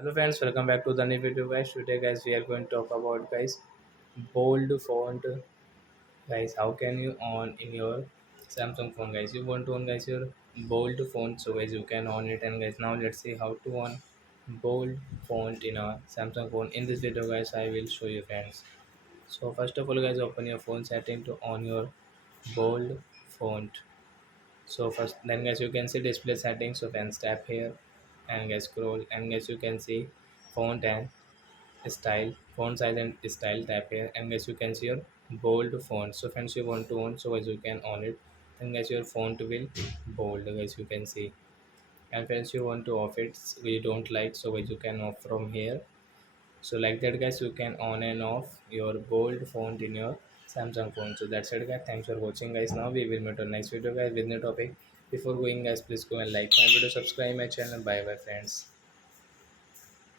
Hello friends, welcome back to the new video guys. Today guys we are going to talk about guys bold font guys. How can you on in your Samsung phone guys? You want to on guys your bold font, so guys you can on it. And guys now let's see how to on bold font in a Samsung phone. In this video guys I will show you friends. So first of all guys, open your phone setting to on your bold font. So first then guys you can see display settings. So then tap here and guys scroll and guys you can see font and style, font size and style. Tap here and guys you can see your bold font. So friends, you want to on, so guys you can on it. Then guys your font will bold guys you can see. And friends, you want to off it, we don't like, so guys you can off from here. So like that guys you can on and off your bold font in your Samsung phone. So that's it guys, thanks for watching guys. Now we will meet on next video guys with new topic. Before going guys, please go and like my video, subscribe my channel. Bye bye friends.